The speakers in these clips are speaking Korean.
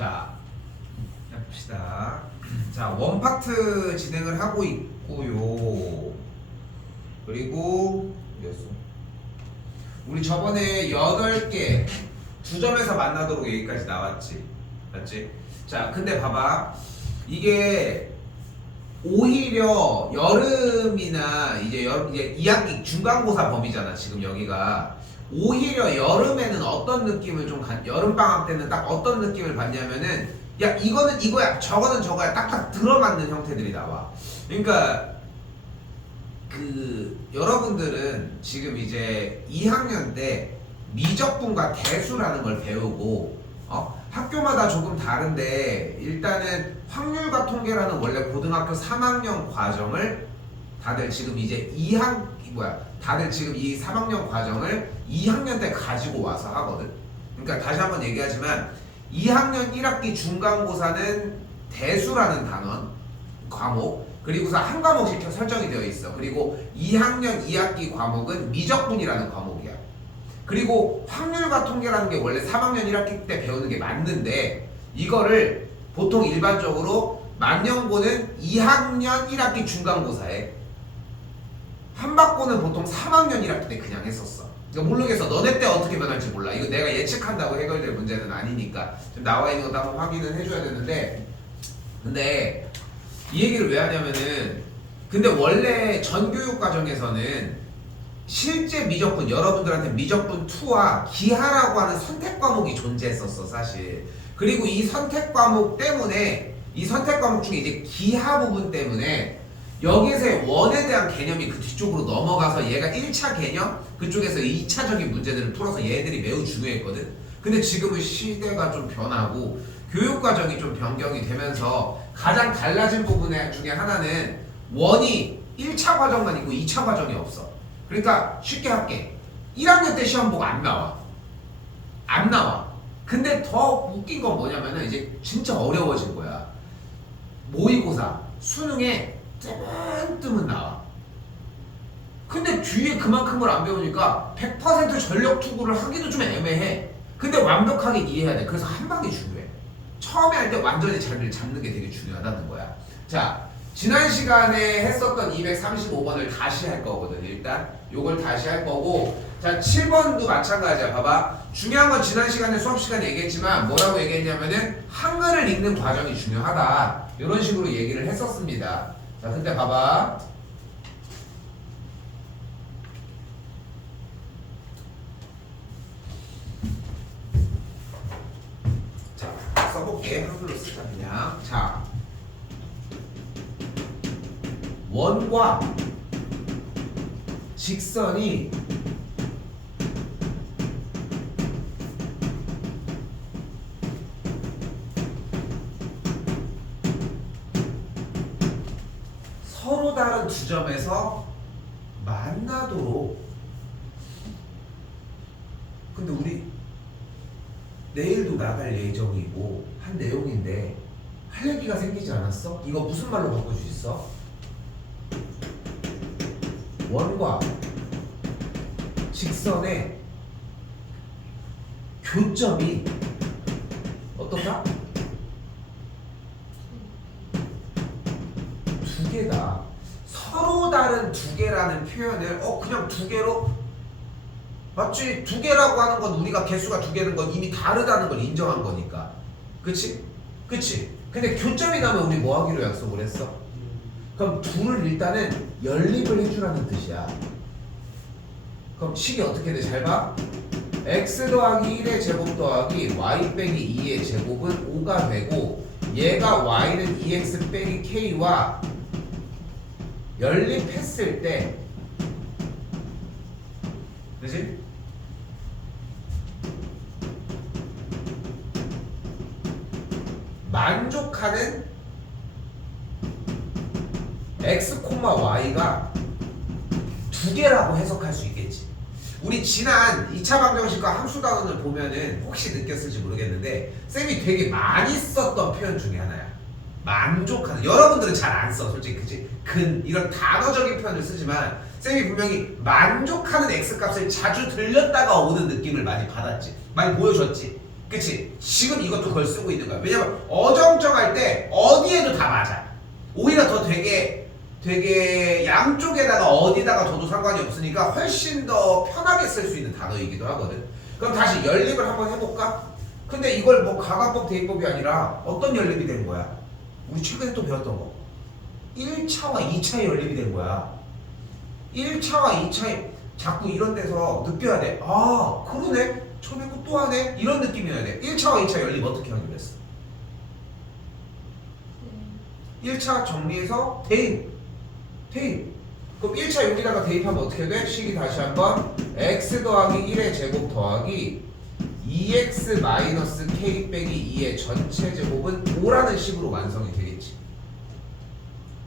자, 해봅시다. 자, 원파트 진행을 하고 있고요. 그리고 어디였어? 우리 저번에 8개 9점에서 만나도록 여기까지 나왔지. 맞지? 자, 근데 봐봐. 이게 오히려 여름이나 이제 2학기 중간고사 범위잖아. 지금 여기가 오히려 여름에는 어떤 느낌을 여름 방학 때는 딱 어떤 느낌을 받냐면은 야 이거는 이거야 저거는 저거야 딱딱 들어맞는 형태들이 나와. 그러니까 여러분들은 지금 이제 2학년 때 미적분과 대수라는 걸 배우고 학교마다 조금 다른데 일단은 확률과 통계라는 원래 고등학교 3학년 과정을 다들 지금 이제 다들 지금 이 3학년 과정을 2학년 때 가지고 와서 하거든. 그러니까 다시 한번 얘기하지만 2학년 1학기 중간고사는 대수라는 과목 그리고서 한 과목씩 설정이 되어 있어. 그리고 2학년 2학기 과목은 미적분이라는 과목이야. 그리고 확률과 통계라는 게 원래 3학년 1학기 때 배우는 게 맞는데 이거를 보통 일반적으로 만년고는 2학년 1학기 중간고사에 한박고는 보통 3학년 1학기 때 그냥 했었어. 그러니까 모르겠어. 너네 때 어떻게 변할지 몰라. 이거 내가 예측한다고 해결될 문제는 아니니까 좀 나와 있는 것도 한번 확인을 해줘야 되는데 근데 이 얘기를 왜 하냐면은 근데 원래 전교육 과정에서는 실제 미적분 여러분들한테 미적분 2와 기하라고 하는 선택 과목이 존재했었어 사실. 그리고 이 선택 과목 때문에 이 선택 과목 중에 이제 기하 부분 때문에 여기서의 원에 대한 개념이 그 뒤쪽으로 넘어가서 얘가 1차 개념 그쪽에서 2차적인 문제들을 풀어서 얘들이 매우 중요했거든. 근데 지금은 시대가 좀 변하고 교육 과정이 좀 변경이 되면서 가장 달라진 부분 중에 하나는 원이 1차 과정만 있고 2차 과정이 없어. 그러니까 쉽게 할게. 1학년 때 시험 보고 안 나와. 근데 더 웃긴 건 뭐냐면은 이제 진짜 어려워진 거야. 모의고사, 수능에 뜨문뜨문 나와. 근데 뒤에 그만큼을 안 배우니까 100% 전력 투구를 하기도 좀 애매해. 근데 완벽하게 이해해야 돼. 그래서 한 방이 중요해. 처음에 할 때 완전히 자리를 잡는 게 되게 중요하다는 거야. 자, 지난 시간에 했었던 235번을 다시 할 거거든. 일단 요걸 다시 할 거고 자 7번도 마찬가지야. 봐봐. 중요한 건 지난 시간에 수업 시간에 얘기했지만 뭐라고 얘기했냐면은 한글을 읽는 과정이 중요하다. 이런 식으로 얘기를 했었습니다. 자 근데 봐봐. 자 써볼게. 한글로 쓰자 그냥. 자 원과 직선이 서로 다른 두 점에서 만나도록. 근데 우리 내일도 나갈 예정이고 한 내용인데 할 얘기가 생기지 않았어? 이거 무슨 말로 바꿔줄 수 있어? 원과 직선의 교점이 어떤가? 두 개다. 서로 다른 두 개라는 표현을 그냥 두 개로 맞지? 두 개라고 하는 건 우리가 개수가 두 개는 건 이미 다르다는 걸 인정한 거니까. 그치? 근데 교점이 나면 우리 뭐 하기로 약속을 했어? 그럼 둘을 일단은 연립을 해주라는 뜻이야. 그럼 식이 어떻게 돼? 잘 봐. x 더하기 1의 제곱 더하기 y 빼기 2의 제곱은 5가 되고 얘가 y는 2x 빼기 k와 연립했을 때 그치? 만족하는 x, y가 두 개라고 해석할 수 있겠지. 우리 지난 2차 방정식과 함수단원을 보면은 혹시 느꼈을지 모르겠는데 쌤이 되게 많이 썼던 표현 중에 하나야. 만족하는. 여러분들은 잘 안 써, 솔직히. 그치? 이런 단어적인 표현을 쓰지만 쌤이 분명히 만족하는 x값을 자주 들렸다가 오는 느낌을 많이 받았지. 많이 보여줬지. 그치? 지금 이것도 그걸 쓰고 있는 거야. 왜냐면 어정쩡할 때 어디에도 다 맞아. 오히려 더 되게 양쪽에다가 어디다가 둬도 상관이 없으니까 훨씬 더 편하게 쓸 수 있는 단어이기도 하거든. 그럼 다시 연립을 한번 해볼까? 근데 이걸 뭐 가관법 대입법이 아니라 어떤 연립이 된 거야? 우리 최근에 또 배웠던 거 1차와 2차의 연립이 된 거야. 1차와 2차의 자꾸 이런 데서 느껴야 돼. 아 그러네? 처음에 거 또 하네? 이런 느낌이어야 돼. 1차와 2차 연립 어떻게 하기로 했어? 1차 정리해서 대입. 그럼 1차 여기다가 대입하면 어떻게 돼? 식이 다시 한번 x 더하기 1의 제곱 더하기 2x 마이너스 k 빼기 2의 전체 제곱은 5라는 식으로 완성이 되겠지.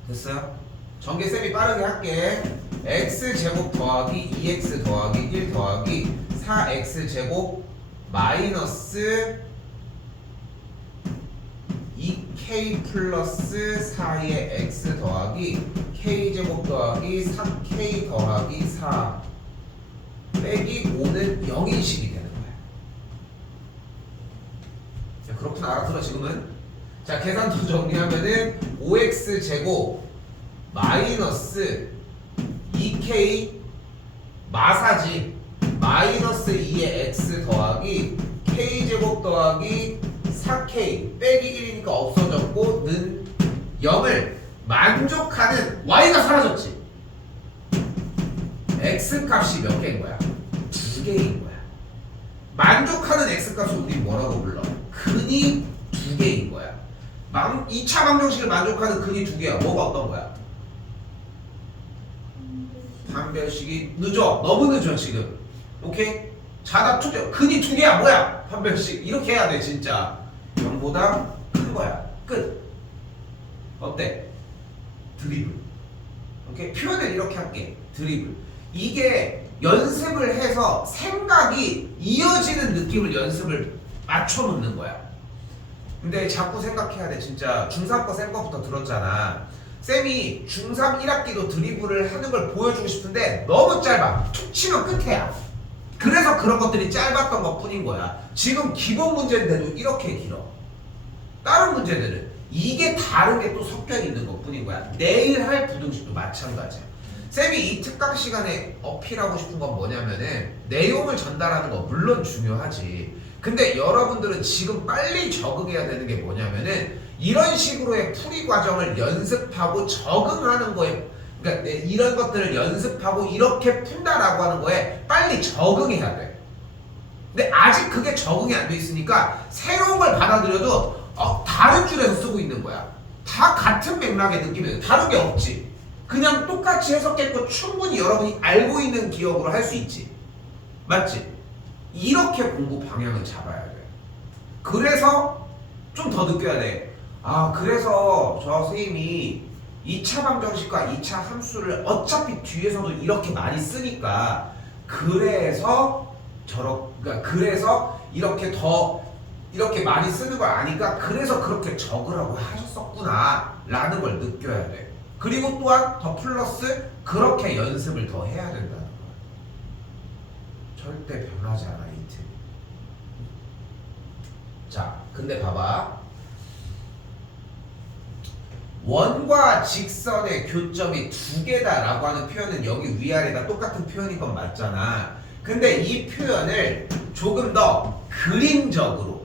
됐어요? 전개 쌤이 빠르게 할게. x 제곱 더하기 2x 더하기 1 더하기 4x 제곱 마이너스 2k 플러스 4의 x 더하기 k제곱 더하기 3k 더하기 4 빼기 5는 0인식이 되는 거야. 자, 그렇구나. 알아들어 지금은. 자, 계산도 정리하면은 5x 제곱 마이너스 2k 마사지 마이너스 2의 x 더하기 k제곱 더하기 4k 빼기 1이니까 없어졌고 는 0을 만족하는 y가 사라졌지. x 값이 몇 개인 거야? 2개인 거야. 만족하는 x 값을 우리 뭐라고 불러? 근이 2개인 거야. 2차 방정식을 만족하는 근이 2개야. 뭐가 어떤 거야? 판별식이 늦어. 너무 늦어 지금. 오케이? 자답 투표. 근이 2개야. 뭐야? 판별식. 이렇게 해야 돼 진짜. 0보다 큰 거야. 끝. 어때? 드리블. 오케이? 표현을 이렇게 할게. 드리블. 이게 연습을 해서 생각이 이어지는 느낌을 연습을 맞춰놓는 거야. 근데 자꾸 생각해야 돼. 진짜 중3 거 쌤 거부터 들었잖아. 쌤이 중3 1학기도 드리블을 하는 걸 보여주고 싶은데 너무 짧아. 툭 치면 끝이야. 그래서 그런 것들이 짧았던 것 뿐인 거야. 지금 기본 문제인데도 이렇게 길어. 다른 문제들은 이게 다른 게 또 섞여 있는 것 뿐인 거야. 내일 할 부등식도 마찬가지야. 쌤이 이 특강 시간에 어필하고 싶은 건 뭐냐면은 내용을 전달하는 거 물론 중요하지. 근데 여러분들은 지금 빨리 적응해야 되는 게 뭐냐면은 이런 식으로의 풀이 과정을 연습하고 적응하는 거에, 그러니까 이런 것들을 연습하고 이렇게 푼다라고 하는 거에 빨리 적응해야 돼. 근데 아직 그게 적응이 안 돼 있으니까 새로운 걸 받아들여도 다른 줄에서 쓰고 있는 거야. 다 같은 맥락의 느낌이에요. 다른 게 없지. 그냥 똑같이 해석했고 충분히 여러분이 알고 있는 기억으로 할 수 있지. 맞지? 이렇게 공부 방향을 잡아야 돼. 그래서 좀 더 느껴야 돼. 그래서 저 선생님이 2차 방정식과 2차 함수를 어차피 뒤에서도 이렇게 많이 쓰니까 그래서 그래서 이렇게 많이 쓰는 걸 아니까 그래서 그렇게 적으라고 하셨었구나 라는 걸 느껴야 돼. 그리고 또한 더 플러스 그렇게 연습을 더 해야 된다는 거야. 절대 변하지 않아 이 틀. 자, 근데 봐봐. 원과 직선의 교점이 2개다라고 하는 표현은 여기 위아래가 똑같은 표현인 건 맞잖아. 근데 이 표현을 조금 더 그림적으로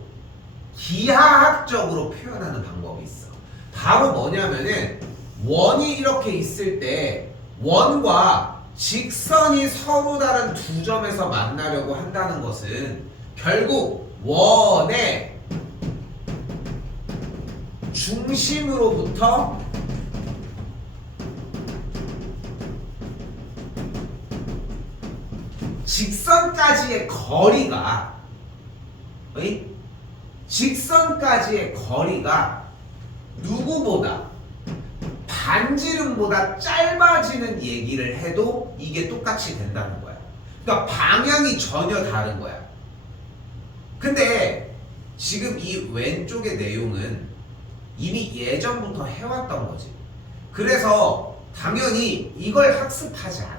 기하학적으로 표현하는 방법이 있어. 바로 뭐냐면은 원이 이렇게 있을 때 원과 직선이 서로 다른 두 점에서 만나려고 한다는 것은 결국 원의 중심으로부터 직선까지의 거리가 누구보다 반지름보다 짧아지는 얘기를 해도 이게 똑같이 된다는 거야. 그러니까 방향이 전혀 다른 거야. 근데 지금 이 왼쪽의 내용은 이미 예전부터 해왔던 거지. 그래서 당연히 이걸 학습하지 않아.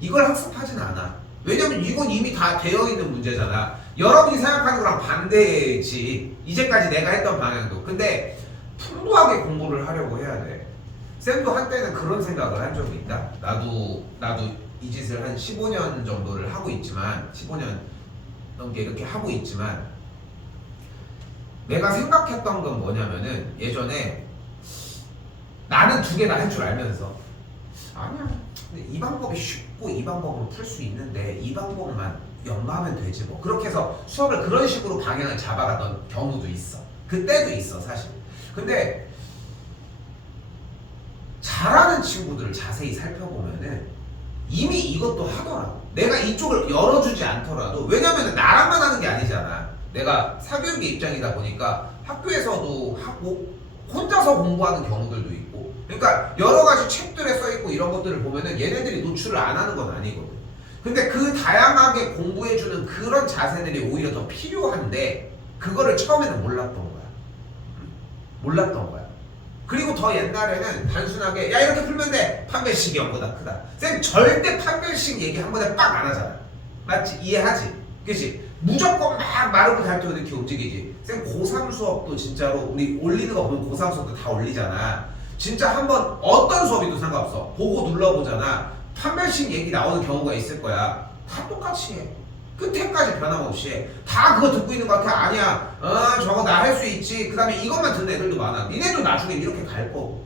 이걸 학습하진 않아. 왜냐면 이건 이미 다 되어 있는 문제잖아. 여러분이 생각하는 거랑 반대지. 이제까지 내가 했던 방향도. 근데 풍부하게 공부를 하려고 해야 돼. 쌤도 한때는 그런 생각을 한 적이 있다. 나도 이 짓을 한 15년 정도를 하고 있지만 15년 넘게 이렇게 하고 있지만 내가 생각했던 건 뭐냐면은 예전에 나는 두 개 다 할 줄 알면서 아니야 근데 이 방법이 쉽고 이 방법으로 풀 수 있는데 이 방법만 연마하면 되지 뭐 그렇게 해서 수업을 그런 식으로 방향을 잡아갔던 경우도 있어. 그때도 있어 사실. 근데 잘하는 친구들을 자세히 살펴보면은 이미 이것도 하더라고. 내가 이쪽을 열어주지 않더라도. 왜냐면 나랑만 하는 게 아니잖아. 내가 사교육의 입장이다 보니까 학교에서도 하고 혼자서 공부하는 경우들도 있고. 그러니까 여러 가지 책들에 써있고 이런 것들을 보면은 얘네들이 노출을 안 하는 건 아니거든. 근데 그 다양하게 공부해주는 그런 자세들이 오히려 더 필요한데 그거를 처음에는 몰랐던 거야. 몰랐던 거야. 그리고 더 옛날에는 단순하게 야 이렇게 풀면 돼. 판별식이 0보다 크다. 쌤 절대 판별식 얘기 한 번에 빡 안 하잖아. 맞지? 이해하지? 그치? 무조건 막 마르고 닳도록 이렇게 움직이지. 쌤 고3 수업도 진짜로 우리 올리는 거 보면 고3 수업도 다 올리잖아. 진짜 한번 어떤 수업이도 상관없어. 보고 눌러보잖아. 판별식 얘기 나오는 경우가 있을 거야. 다 똑같이 해. 끝에까지 변함없이 해. 다 그거 듣고 있는 것 같아. 아니야. 저거 나 할 수 있지. 그 다음에 이것만 듣는 애들도 많아. 니네도 나중에 이렇게 갈 거고.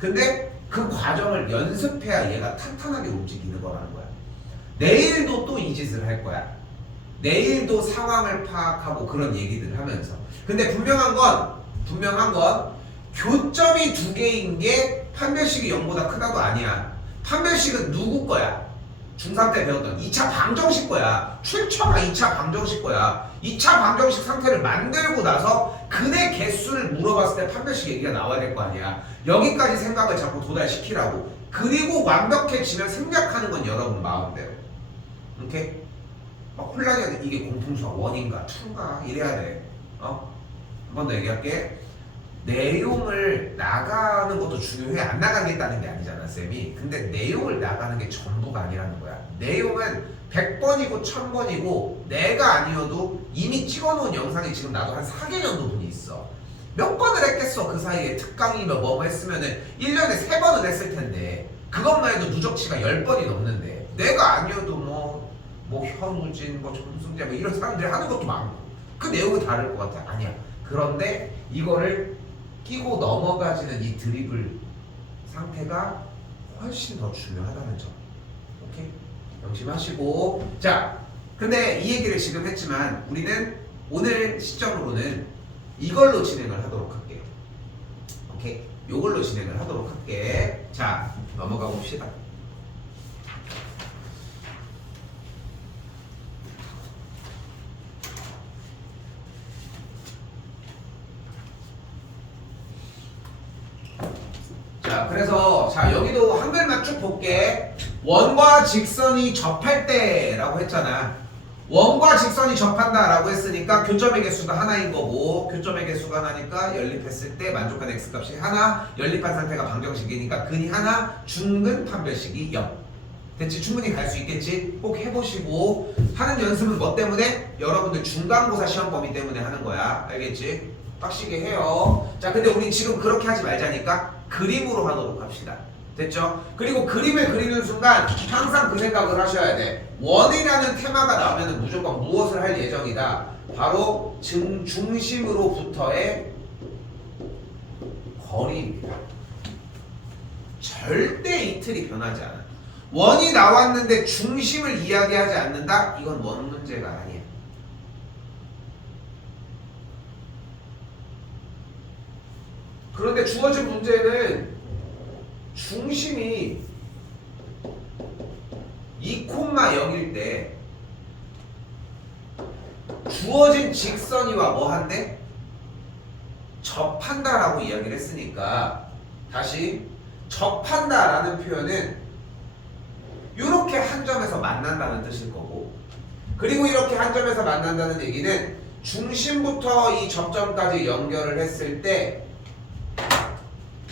근데 그 과정을 연습해야 얘가 탄탄하게 움직이는 거라는 거야. 내일도 또 이 짓을 할 거야. 내일도 상황을 파악하고 그런 얘기들을 하면서. 근데 분명한 건 교점이 두 개인 게 판별식이 0보다 크다도 아니야. 판별식은 누구 거야? 중3 때 배웠던 2차 방정식 거야. 출처가 2차 방정식 거야. 2차 방정식 상태를 만들고 나서 근의 개수를 물어봤을 때 판별식 얘기가 나와야 될 거 아니야. 여기까지 생각을 자꾸 도달시키라고. 그리고 완벽해지면 생략하는 건 여러분 마음대로. 오케이? 막 혼란이 안 돼. 이게 공통수가 1인가 2인가 이래야 돼. 한 번 더 얘기할게. 내용을 나가는 것도 중요해. 안 나가겠다는 게 아니잖아 쌤이. 근데 내용을 나가는 게 전부가 아니라는 거야. 내용은 100번이고 1000번이고 내가 아니어도 이미 찍어놓은 영상이 지금 나도 한 4개 정도분이 있어. 몇 번을 했겠어. 그 사이에 특강이며 뭐 했으면은 1년에 3번은 했을 텐데 그것만 해도 누적치가 10번이 넘는데 내가 아니어도 뭐 현우진 뭐 정승재 뭐 이런 사람들이 하는 것도 많고 그 내용은 다를 것 같아. 아니야. 그런데 이거를 끼고 넘어가지는 이 드리블 상태가 훨씬 더 중요하다는 점. 오케이? 명심하시고. 자, 근데 이 얘기를 지금 했지만 우리는 오늘 시점으로는 이걸로 진행을 하도록 할게요. 오케이? 요걸로 진행을 하도록 할게. 자, 넘어가 봅시다. 자, 그래서 자 여기도 한글만 쭉 볼게. 원과 직선이 접할 때라고 했잖아. 원과 직선이 접한다라고 했으니까 교점의 개수가 하나인 거고 교점의 개수가 하나니까 연립했을 때 만족한 x값이 하나, 연립한 상태가 방정식이니까 근이 하나, 중근 판별식이 0. 됐지? 충분히 갈 수 있겠지? 꼭 해보시고. 하는 연습은 뭐 때문에? 여러분들 중간고사 시험 범위 때문에 하는 거야. 알겠지? 빡시게 해요. 자, 근데 우리 지금 그렇게 하지 말자니까 그림으로 하도록 합시다. 됐죠? 그리고 그림을 그리는 순간 항상 그 생각을 하셔야 돼. 원이라는 테마가 나오면 무조건 무엇을 할 예정이다. 바로 중심으로부터의 거리입니다. 절대 이 틀이 변하지 않아. 원이 나왔는데 중심을 이야기하지 않는다? 이건 원 문제가 아니야. 그런데 주어진 문제는 중심이 2,0일 때 주어진 직선이와 뭐 한대? 접한다라고 이야기를 했으니까 다시 접한다라는 표현은 이렇게 한 점에서 만난다는 뜻일 거고 그리고 이렇게 한 점에서 만난다는 얘기는 중심부터 이 접점까지 연결을 했을 때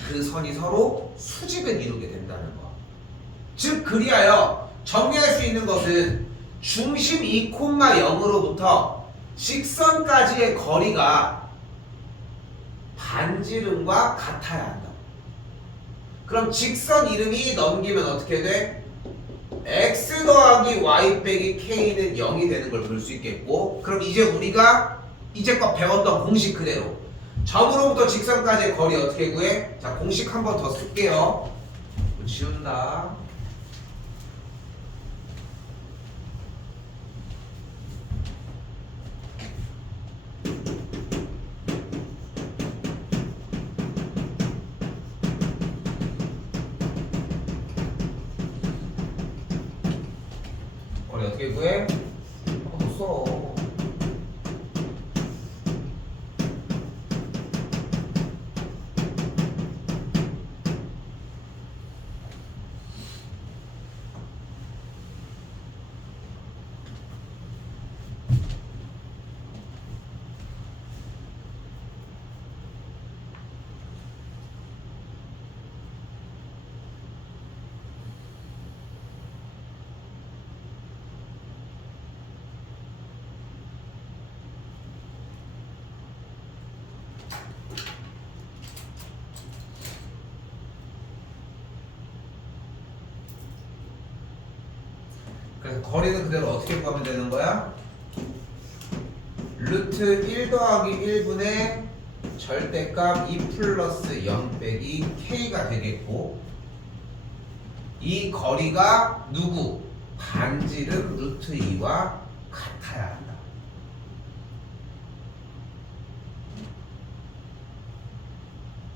그 선이 서로 수직을 이루게 된다는 거. 즉 그리하여 정리할 수 있는 것은 중심 2,0으로부터 직선까지의 거리가 반지름과 같아야 한다. 그럼 직선 이름이 넘기면 어떻게 돼? x 더하기 y 빼기 k는 0이 되는 걸 볼 수 있겠고, 그럼 이제 우리가 이제껏 배웠던 공식 그대로 점으로부터 직선까지의 거리 어떻게 구해? 자, 공식 한 번 더 쓸게요. 지운다. 거리 어떻게 구해? 한 번 더 써. 그래서 거리는 그대로 어떻게 구하면 되는 거야? 루트 1 더하기 1분의 절대값 2 플러스 0 빼기 k가 되겠고, 이 거리가 누구? 반지름 루트 2와 같아야 한다.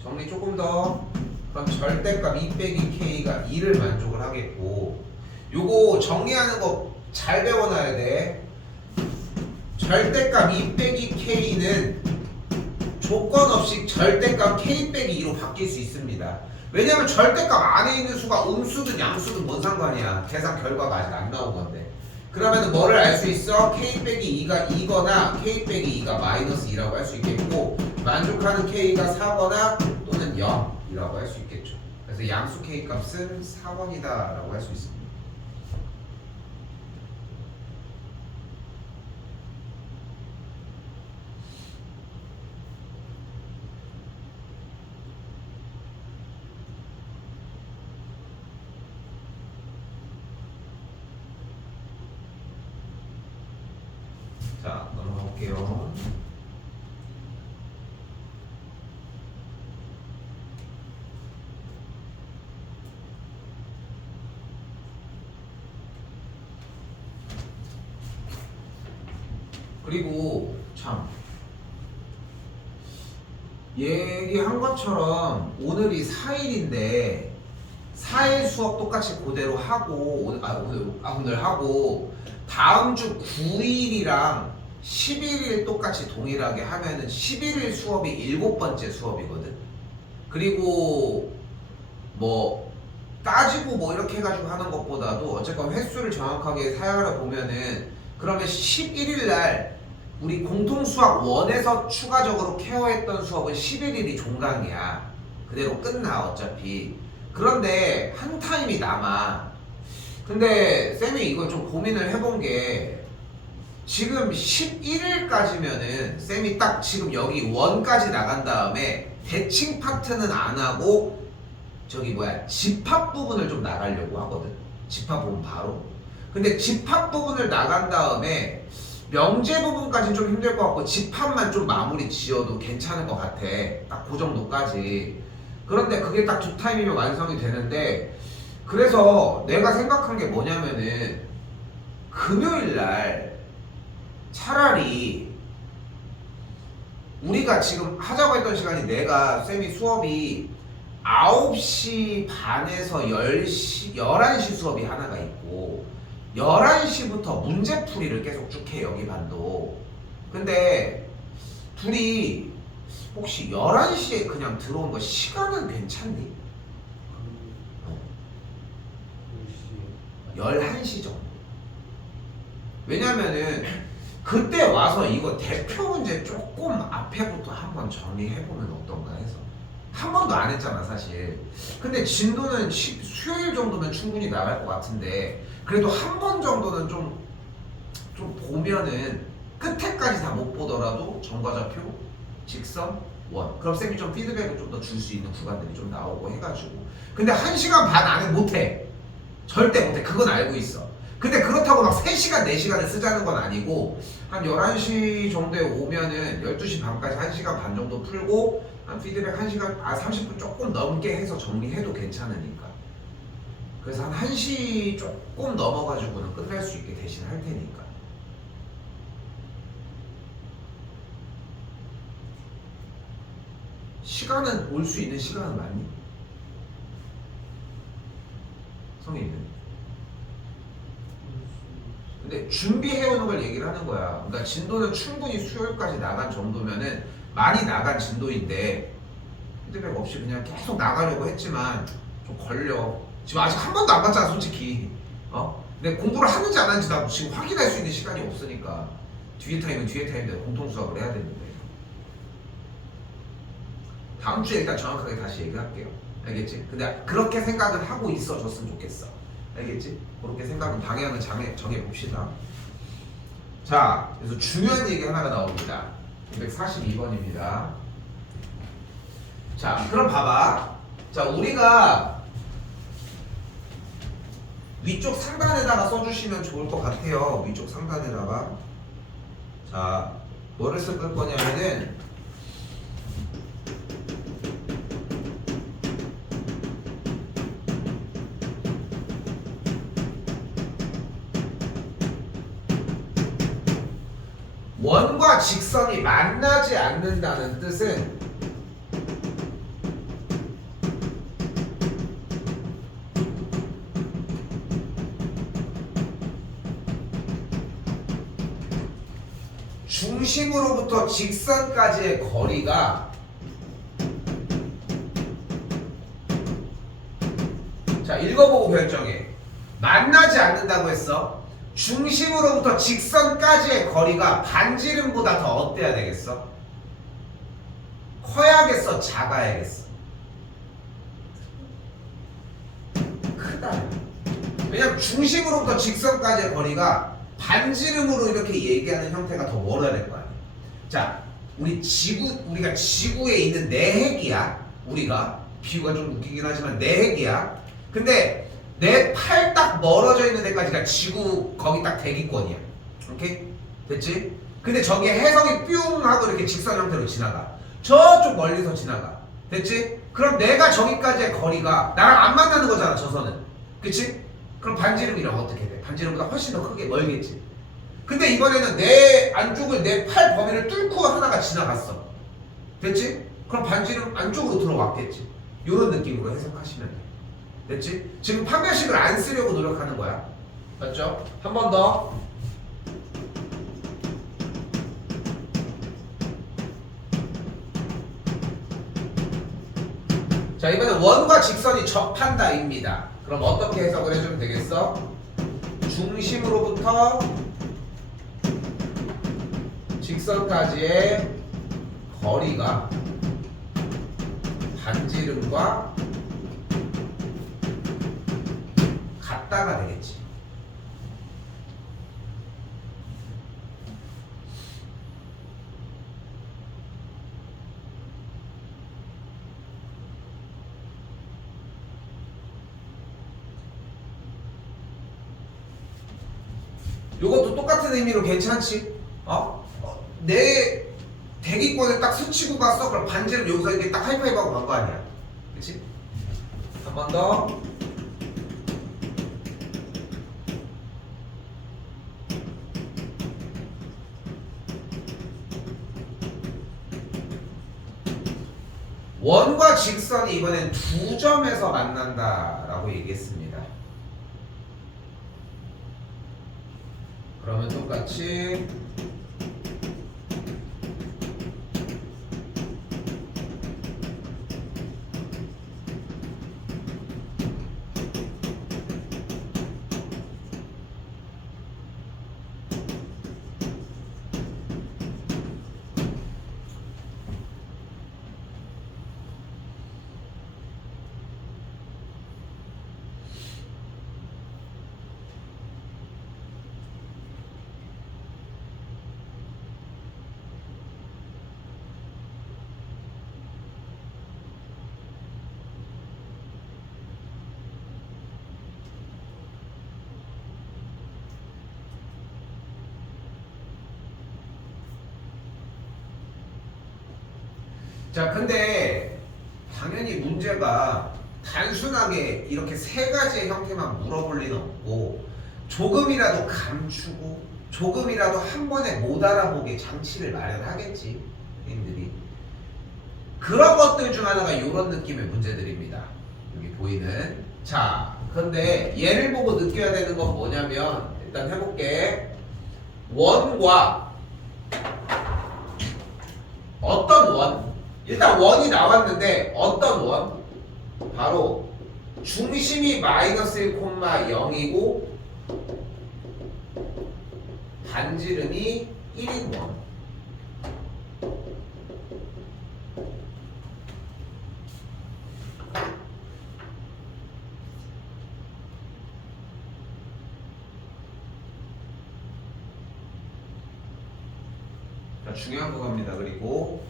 정리 조금 더. 그럼 절대값 2 빼기 k가 2를 만족을 하겠고, 요거 정리하는 거 잘 배워놔야 돼. 절대값 2 빼기 k는 조건 없이 절대값 k 빼기 2로 바뀔 수 있습니다. 왜냐면 절대값 안에 있는 수가 음수든 양수든 뭔 상관이야. 계산 결과가 아직 안 나온 건데. 그러면 뭐를 알 수 있어? k 빼기 2가 2거나 k 빼기 2가 마이너스 2라고 할 수 있겠고, 만족하는 k가 4거나 또는 0이라고 할 수 있겠죠. 그래서 양수 k 값은 4번이다 라고 할 수 있습니다. 자, 넘어가 볼게요. 그리고 참 얘기한 것처럼 오늘이 4일인데 4일 수업 똑같이 그대로 하고 오늘 하고 다음 주 9일이랑 11일 똑같이 동일하게 하면은 11일 수업이 7번째 수업이거든. 그리고 뭐 따지고 뭐 이렇게 해가지고 하는 것보다도 어쨌건 횟수를 정확하게 사용하려 보면은, 그러면 11일 날 우리 공통수학 1에서 추가적으로 케어했던 수업은 11일이 종강이야. 그대로 끝나 어차피. 그런데 한 타임이 남아. 근데 쌤이 이걸 좀 고민을 해본 게, 지금 11일까지면은 쌤이 딱 지금 여기 1까지 나간 다음에 대칭 파트는 안 하고 저기 집합 부분을 좀 나가려고 하거든. 집합 부분 바로. 근데 집합 부분을 나간 다음에 명제 부분까지는 좀 힘들 것 같고 집합만 좀 마무리 지어도 괜찮을 것 같아. 딱 그 정도까지. 그런데 그게 딱 2타임이면 완성이 되는데, 그래서 내가 생각한 게 뭐냐면은 금요일날 차라리 우리가 지금 하자고 했던 시간이, 내가 쌤이 수업이 9시 반에서 10시, 11시 수업이 하나가 있고 11시부터 문제풀이를 계속 쭉 해, 여기 반도. 근데 둘이 혹시 11시에 그냥 들어온 거 시간은 괜찮니? 11시 정도. 왜냐면은 그때 와서 이거 대표 문제 조금 앞에부터 한번 정리해보면 어떤가 해서. 한 번도 안 했잖아 사실. 근데 진도는 수요일 정도면 충분히 나갈 것 같은데, 그래도 한 번 정도는 좀 보면은 끝에까지 다 못 보더라도 정과좌표, 직선, 원. 그럼 쌤이 좀 피드백을 좀 더 줄 수 있는 구간들이 좀 나오고 해가지고. 근데 1시간 반 안에 못해. 절대 못해. 그건 알고 있어. 근데 그렇다고 막 3시간, 4시간을 쓰자는 건 아니고 한 11시 정도에 오면은 12시 반까지 1시간 반 정도 풀고 한 피드백 1시간, 30분 조금 넘게 해서 정리해도 괜찮으니까. 그래서 한 1시 조금 넘어가지고는 끝날 수 있게 대신 할 테니까. 시간은 올 수 있는 시간은 많니? 성인은? 근데 준비해오는 걸 얘기를 하는 거야. 그러니까 진도는 충분히 수요일까지 나간 정도면은 많이 나간 진도인데 피드백 없이 그냥 계속 나가려고 했지만 좀 걸려. 지금 아직 한 번도 안 봤잖아 솔직히. 근데 공부를 하는지 안 하는지 나 지금 확인할 수 있는 시간이 없으니까 뒤에 타임은 뒤에 타임대로 공통수학을 해야 되는데 다음 주에 일단 정확하게 다시 얘기할게요. 알겠지? 근데 그렇게 생각을 하고 있어줬으면 좋겠어. 알겠지? 그렇게 생각은 방향을 정해봅시다. 자, 그래서 중요한 얘기 하나가 나옵니다. 242번입니다. 자, 그럼 봐봐. 자, 우리가 위쪽 상단에다가 써주시면 좋을 것 같아요. 위쪽 상단에다가. 자, 뭐를 쓸 거냐면은 원과 직선이 만나지 않는다는 뜻은 중심으로부터 직선까지의 거리가 자 읽어보고 결정해. 만나지 않는다고 했어. 중심으로부터 직선까지의 거리가 반지름보다 더 어때야 되겠어? 커야겠어? 작아야겠어? 크다. 왜냐면 중심으로부터 직선까지의 거리가 반지름으로 이렇게 얘기하는 형태가 더 멀어야 될 거 아니야. 자, 우리가 지구에 있는 내핵이야. 우리가 비유가 좀 웃기긴 하지만 내핵이야. 근데 내 팔 딱 멀어져 있는 데까지가 지구 거기 딱 대기권이야. 오케이? 됐지? 근데 저기에 해성이 뿅 하고 이렇게 직선 형태로 지나가. 저쪽 멀리서 지나가. 됐지? 그럼 내가 저기까지의 거리가 나랑 안 만나는 거잖아, 저 선은. 그치? 그럼 반지름이랑 어떻게 돼? 반지름보다 훨씬 더 크게 멀겠지. 근데 이번에는 내 안쪽을 내 팔 범위를 뚫고 하나가 지나갔어. 됐지? 그럼 반지름 안쪽으로 들어왔겠지. 이런 느낌으로 해석하시면 돼. 됐지? 지금 판별식을 안 쓰려고 노력하는 거야. 맞죠? 한 번 더. 자, 이번엔 원과 직선이 접한다입니다. 그럼 어떻게 해석을 해주면 되겠어? 중심으로부터 직선까지의 거리가 반지름과 같다가 되겠지. 요것도 똑같은 의미로 괜찮지? 내 대기권을 딱 스치고 갔어. 그럼 반지름 여기서 이렇게 딱 하이파이브하고 간 거 아니야. 그치? 한 번 더. 원과 직선이 이번엔 두 점에서 만난다라고 얘기했습니다. 그러면 똑같이 자, 근데 당연히 문제가 단순하게 이렇게 세 가지의 형태만 물어볼 리는 없고 조금이라도 감추고 조금이라도 한 번에 못 알아보게 장치를 마련하겠지, 님들이. 그런 것들 중 하나가 이런 느낌의 문제들입니다. 여기 보이는. 자, 근데 얘를 보고 느껴야 되는 건 뭐냐면 일단 해볼게. 원과 어떤 원? 일단 원이 나왔는데 어떤 원? 바로 중심이 마이너스 1,0이고 반지름이 1인 원. 자, 중요한 거 갑니다. 그리고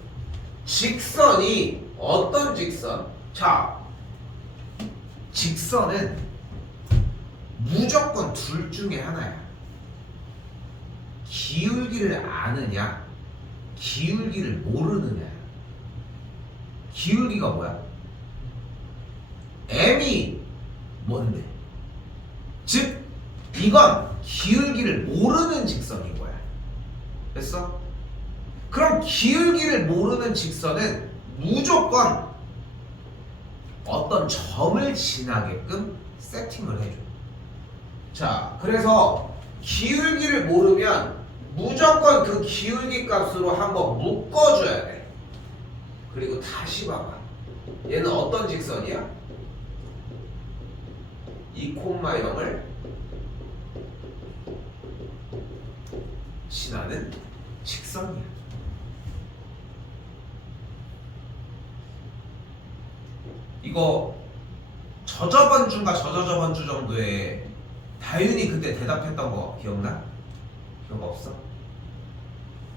직선이 어떤 직선? 자, 직선은 무조건 둘 중에 하나야. 기울기를 아느냐, 기울기를 모르느냐. 기울기가 뭐야? m이 뭔데? 즉, 이건 기울기를 모르는 직선인 거야. 됐어? 그럼 기울기를 모르는 직선은 무조건 어떤 점을 지나게끔 세팅을 해줘. 자, 그래서 기울기를 모르면 무조건 그 기울기 값으로 한번 묶어줘야 돼. 그리고 다시 봐봐. 얘는 어떤 직선이야? 2,0을 지나는 직선이야. 이거 저저번 주인가 저저저번 주 정도에 다윤이 그때 대답했던 거 기억나? 기억 없어?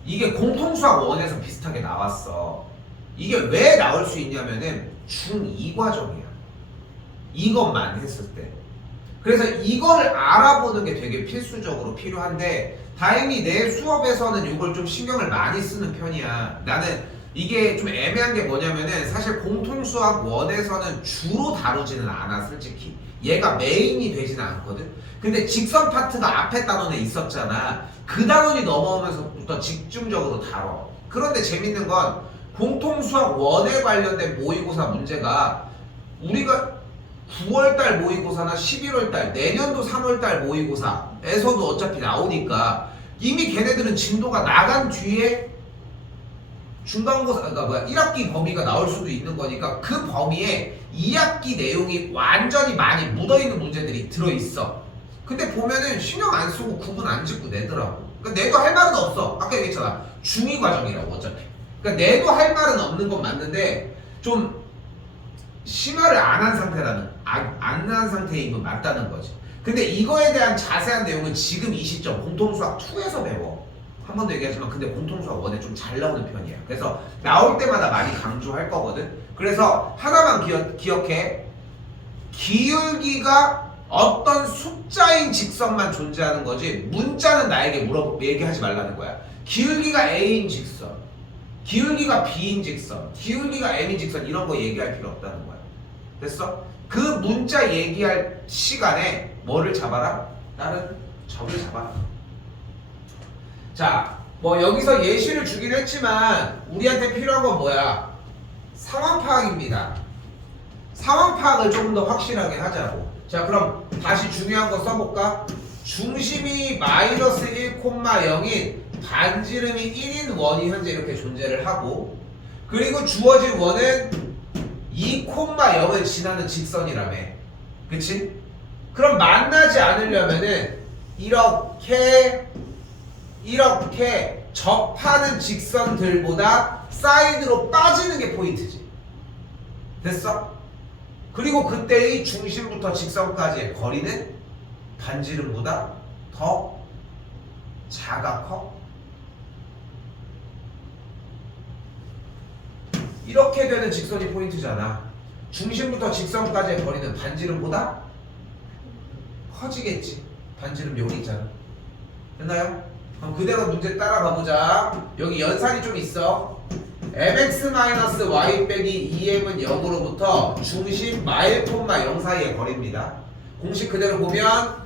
이게 공통수학 원에서 비슷하게 나왔어. 이게 왜 나올 수 있냐면은 중2 과정이야. 이것만 했을 때. 그래서 이거를 알아보는 게 되게 필수적으로 필요한데 다행히 내 수업에서는 이걸 좀 신경을 많이 쓰는 편이야. 나는 이게 좀 애매한 게 뭐냐면은 사실 공통수학 원에서는 주로 다루지는 않아, 솔직히. 얘가 메인이 되지는 않거든. 근데 직선 파트가 앞에 단원에 있었잖아. 그 단원이 넘어오면서부터 집중적으로 다뤄. 그런데 재밌는 건 공통수학 원에 관련된 모의고사 문제가 우리가 9월달 모의고사나 11월달, 내년도 3월달 모의고사에서도 어차피 나오니까 이미 걔네들은 진도가 나간 뒤에 중간고사, 그러니까 1학기 범위가 나올 수도 있는 거니까 그 범위에 2학기 내용이 완전히 많이 묻어있는 문제들이 들어있어. 근데 보면은 신경 안 쓰고 구분 안 짓고 내더라고. 그러니까 내도 할 말은 없어. 아까 얘기했잖아. 중2 과정이라고 어차피. 그러니까 내도 할 말은 없는 건 맞는데 좀 심화를 안 한 상태라는, 안 한 상태인 건 맞다는 거지. 근데 이거에 대한 자세한 내용은 지금 이 시점 공통수학 2에서 배워. 한 번도 얘기하지만 근데 공통수학 1에 좀 잘 나오는 편이야. 그래서 나올 때마다 많이 강조할 거거든. 그래서 하나만 기억해. 기울기가 어떤 숫자인 직선만 존재하는 거지 문자는 나에게 얘기하지 말라는 거야. 기울기가 A인 직선, 기울기가 B인 직선, 기울기가 M인 직선 이런 거 얘기할 필요 없다는 거야. 됐어? 그 문자 얘기할 시간에 뭐를 잡아라? 다른 점을 잡아라. 자, 뭐 여기서 예시를 주긴 했지만 우리한테 필요한 건 뭐야? 상황 파악입니다. 상황 파악을 조금 더 확실하게 하자고. 자, 그럼 다시 중요한 거 써볼까? 중심이 마이너스 1,0인 반지름이 1인 원이 현재 이렇게 존재를 하고, 그리고 주어진 원은 2,0을 지나는 직선이라며. 그치? 그럼 만나지 않으려면은 이렇게 접하는 직선들보다 사이드로 빠지는 게 포인트지. 됐어? 그리고 그때의 중심부터 직선까지의 거리는 반지름보다 더 작아, 커? 이렇게 되는 직선이 포인트잖아. 중심부터 직선까지의 거리는 반지름보다 커지겠지. 반지름 여기 있잖아. 됐나요? 그럼 그대로 문제 따라가 보자. 여기 연산이 좀 있어. mx-y 빼기 2m은 0으로부터 중심 마일 콤마 0 사이의 거리입니다. 공식 그대로 보면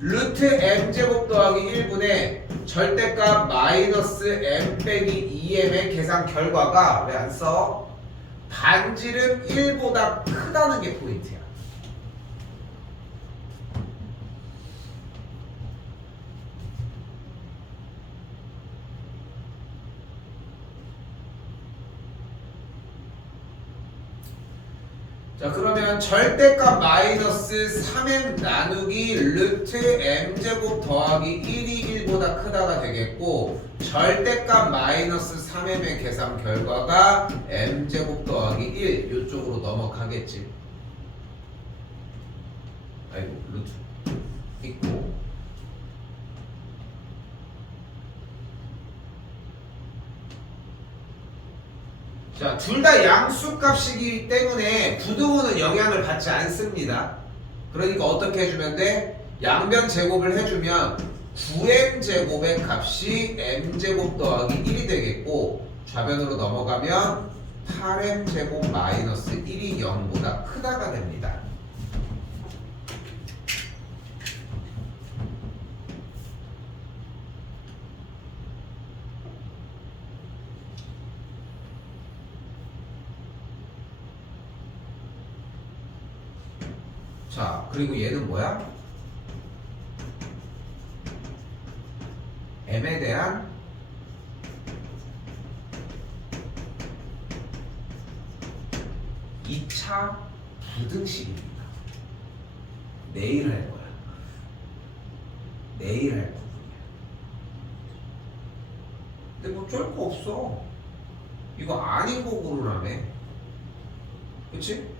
루트 m제곱 더하기 1분의 절대값 마이너스 m 빼기 2m의 계산 결과가 왜 안 써? 반지름 1보다 크다는 게 포인트야. 자, 그러면 절대값 마이너스 3m 나누기 루트 m제곱 더하기 1이 1보다 크다가 되겠고, 절대값 마이너스 3m의 계산 결과가 m제곱 더하기 1 이쪽으로 넘어가겠지. 아이고, 루트 있고. 자, 둘 다 양수값이기 때문에 부등호는 영향을 받지 않습니다. 그러니까 어떻게 해주면 돼? 양변 제곱을 해주면 9m제곱의 값이 m제곱 더하기 1이 되겠고, 좌변으로 넘어가면 8m제곱 마이너스 1이 0보다 크다가 됩니다. 자, 그리고 얘는 뭐야? m에 대한 이차 부등식입니다. 내일 할 거야. 내일 할 부분이야. 근데 뭐 어쩔 거 없어. 이거 아닌 거 고르라며. 그치?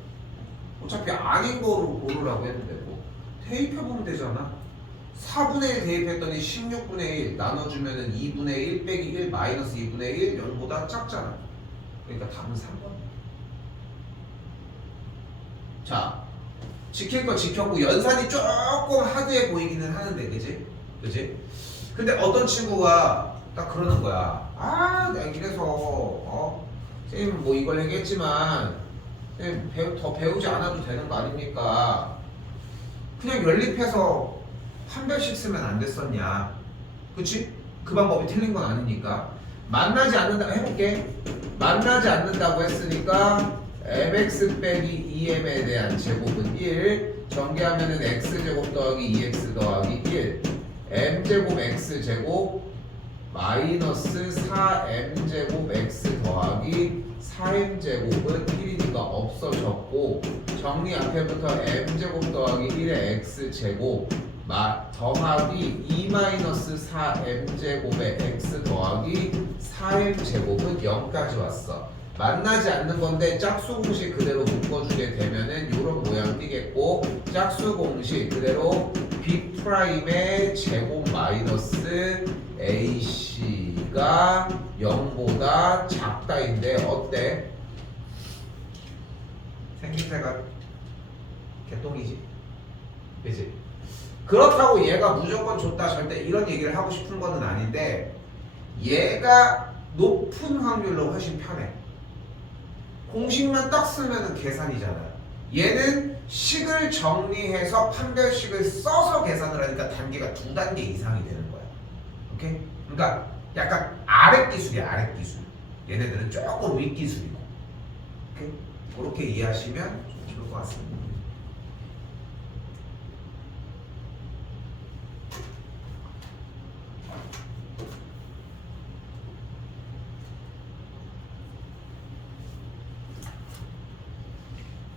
어차피 아닌 거로 고르라고 했는데 뭐 대입해보면 되잖아. 4분의 1 대입했더니 16분의 1 나눠주면은 2분의 1 빼기 1 마이너스 2분의 1 0보다 작잖아. 그러니까 답은 3번. 자, 지킬 거 지켰고 연산이 조금 하드해 보이기는 하는데, 그치? 그치? 근데 어떤 친구가 딱 그러는 거야. 아, 내가 이래서 선생님 뭐 이걸 얘기했지만 더 배우지 않아도 되는 거 아닙니까? 그냥 연립해서 한 별씩 쓰면 안 됐었냐? 그치? 그 방법이 틀린 건 아니니까. 만나지 않는다, 해볼게. 만나지 않는다고 했으니까 mx 빼기 2m에 대한 제곱은 1, 전개하면은 x제곱 더하기 2x 더하기 1, m제곱 x제곱 마이너스 4m제곱 x 더하기 4m제곱은 1이니까 없어졌고, 정리 앞에부터 m제곱 더하기 1의 x제곱 더하기 2 마이너스 4m제곱의 x 더하기 4m제곱은 0까지 왔어. 만나지 않는 건데 짝수 공식 그대로 묶어주게 되면은 이런 모양 띄겠고, 짝수 공식 그대로 B'의 제곱 마이너스 AC가 0보다 작다인데 어때? 생김새가 개똥이지? 그치? 그렇다고 얘가 무조건 좋다 절대 이런 얘기를 하고 싶은 거는 아닌데, 얘가 높은 확률로 훨씬 편해. 공식만 딱 쓰면은 계산이잖아. 얘는 식을 정리해서 판별식을 써서 계산을 하니까 단계가 2단계 이상이 되는 거야. 오케이? 그러니까 약간 아랫 기술이야, 아랫 기술. 얘네들은 조금 윗 기술이고. 오케이? 그렇게 이해하시면 좀 좋을 것 같습니다.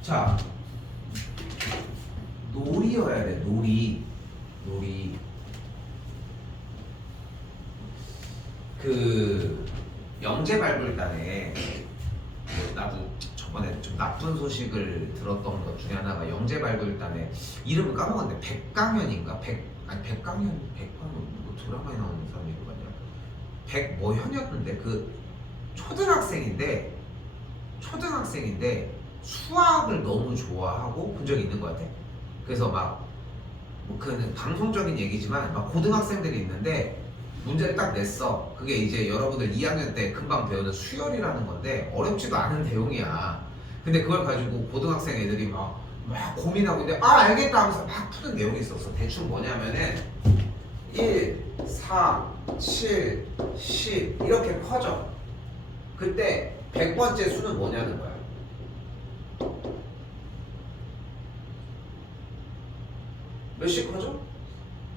자, 놀이여야 돼. 놀이. 그 영재발굴단에 나도 저번에 좀 나쁜 소식을 들었던 것 중에 하나가, 영재발굴단에 이름을 까먹었는데 백강현인가? 백강현 뭐 드라마에 나오는 사람이 누구냐? 뭐 현이었는데 그 초등학생인데 수학을 너무 좋아하고 본 적이 있는 것 같아. 그래서 막 뭐 그 방송적인 얘기지만 막 고등학생들이 있는데 문제를 딱 냈어. 그게 이제 여러분들 2학년 때 금방 배우는 수열이라는 건데 어렵지도 않은 내용이야. 근데 그걸 가지고 고등학생 애들이 막 고민하고 있는데 알겠다 하면서 막 푸는 내용이 있었어. 대충 뭐냐면은 1, 4, 7, 10 이렇게 커져. 그때 100번째 수는 뭐냐는 거야. 몇씩 커져?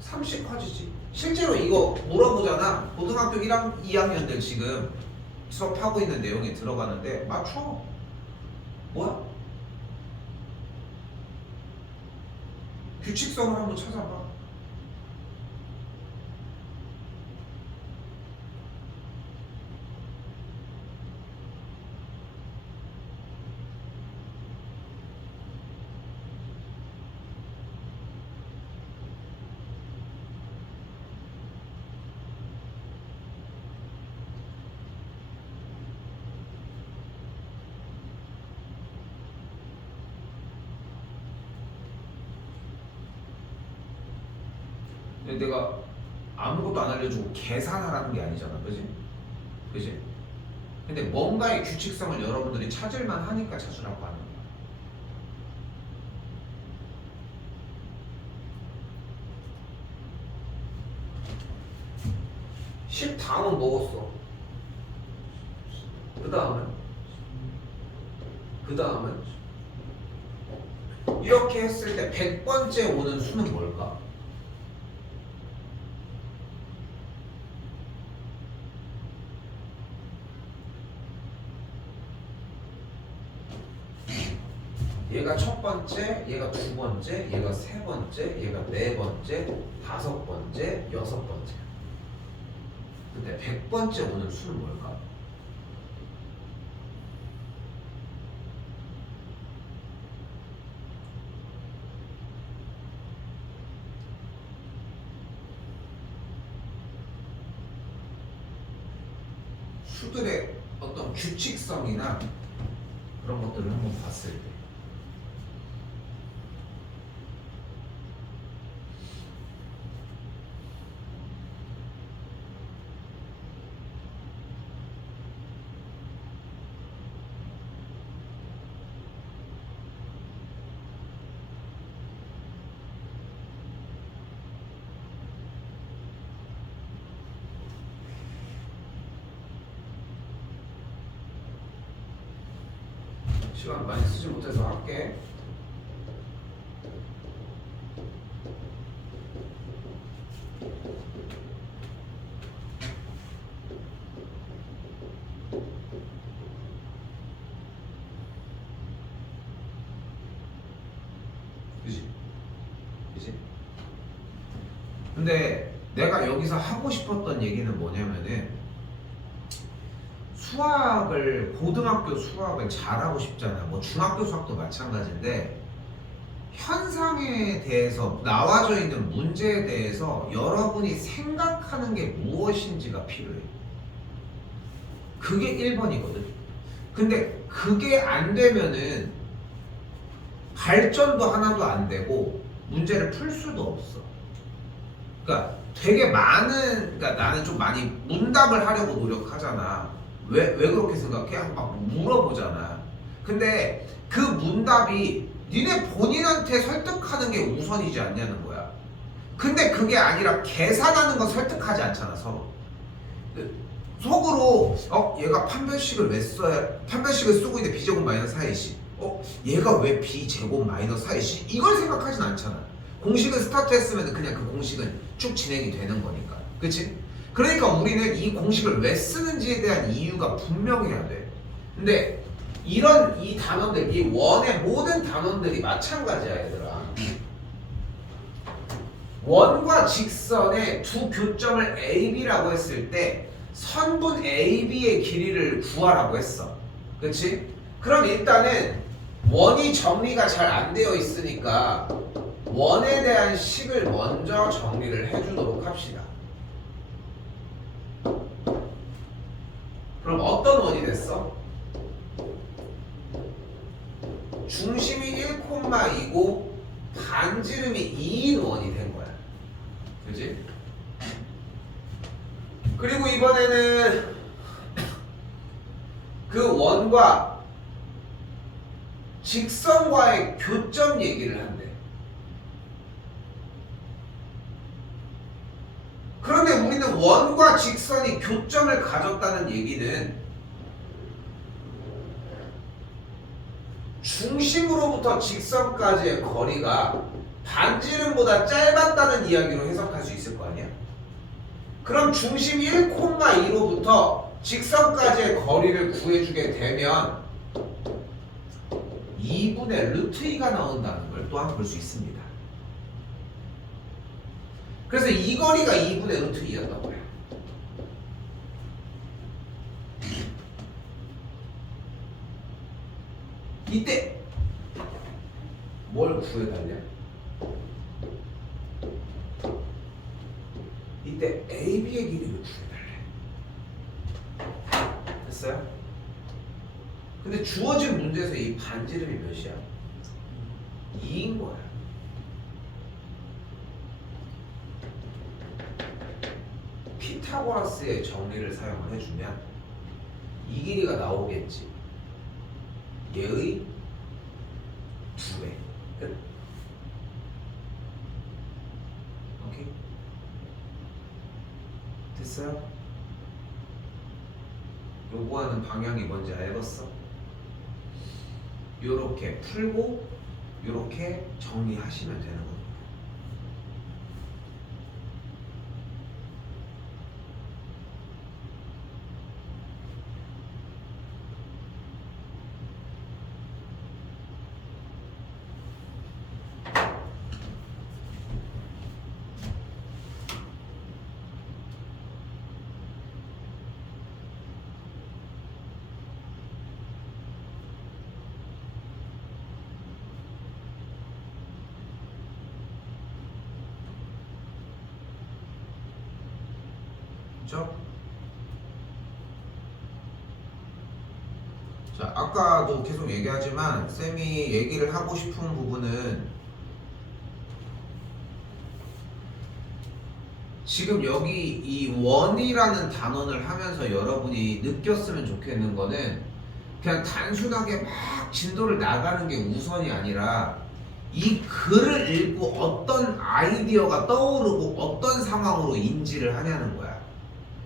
3씩 커지지. 실제로 이거 물어보잖아. 고등학교 1학, 2학년들 지금 수업하고 있는 내용이 들어가는데 맞춰. 뭐야? 규칙성을 한번 찾아봐. 내가 아무것도 안 알려주고 계산하라는 게 아니잖아. 그지? 그지? 근데 뭔가의 규칙성을 여러분들이 찾을만 하니까 찾으라고 하는 거야. 10 다음은 먹었어. 그 다음은 이렇게 했을 때 100번째 오는 수는 뭘까? 얘가 첫 번째, 얘가 두 번째, 얘가 세 번째, 얘가 네 번째, 다섯 번째, 여섯 번째. 근데 100번째 오는 수는 뭘까? 수들의 어떤 규칙성이나 그런 것들을 한번 봤을 때 시간 많이 쓰지 못해서 할게. 그지? 그지? 근데 내가 여기서 하고 싶었던 얘기는 뭐냐면은 수학을 고등학교 수학을 잘하고 싶잖아. 뭐 중학교 수학도 마찬가지인데 현상에 대해서 나와져 있는 문제에 대해서 여러분이 생각하는 게 무엇인지가 필요해. 그게 1번이거든. 근데 그게 안 되면은 발전도 하나도 안 되고 문제를 풀 수도 없어. 그러니까 되게 많은, 그러니까 나는 좀 많이 문답을 하려고 노력하잖아. 왜 그렇게 생각해? 막 물어보잖아. 근데 그 문답이 니네 본인한테 설득하는 게 우선이지 않냐는 거야. 근데 그게 아니라 계산하는 거 설득하지 않잖아, 서로. 속으로 얘가 판별식을 왜 써야, 판별식을 쓰고 있는데 b제곱 마이너스 4ac, 얘가 왜 b제곱 마이너스 4ac, 이걸 생각하진 않잖아. 공식을 스타트했으면 그냥 그 공식은 쭉 진행이 되는 거니까. 그치? 그러니까 우리는 이 공식을 왜 쓰는지에 대한 이유가 분명해야 돼. 근데 이런 이 단원들, 이 원의 모든 단원들이 마찬가지야, 얘들아. 원과 직선의 두 교점을 AB라고 했을 때 선분 AB의 길이를 구하라고 했어. 그치? 그럼 일단은 원이 정리가 잘 안 되어 있으니까 원에 대한 식을 먼저 정리를 해주도록 합시다. 그럼 어떤 원이 됐어? 중심이 1,2고 반지름이 2인 원이 된 거야. 그지? 그리고 이번에는 그 원과 직선과의 교점 얘기를 한대. 그런데 우리는 원과 직선이 교점을 가졌다는 얘기는 중심으로부터 직선까지의 거리가 반지름보다 짧았다는 이야기로 해석할 수 있을 거 아니야? 그럼 중심 1,2로부터 직선까지의 거리를 구해주게 되면 2분의 루트 2가 나온다는 걸 또한 볼 수 있습니다. 그래서 이 거리가 2분의 루트 2였던 거야. 이때 뭘 구해달래? 이때 AB의 길이를 구해달래. 됐어요? 근데 주어진 문제에서 이 반지름이 몇이야? 2인 거야. 피타고라스의 정리를 사용을 해주면 이 길이가 나오겠지. 얘의 2배. 끝. 오케이? 됐어요? 요구하는 방향이 뭔지 알겠어? 요렇게 풀고 요렇게 정리하시면 되는 겁니다. 그렇죠? 자, 아까도 계속 얘기하지만 쌤이 얘기를 하고 싶은 부분은 지금 여기 이 원이라는 단원을 하면서 여러분이 느꼈으면 좋겠는 거는 그냥 단순하게 막 진도를 나가는 게 우선이 아니라 이 글을 읽고 어떤 아이디어가 떠오르고 어떤 상황으로 인지를 하냐는 거야.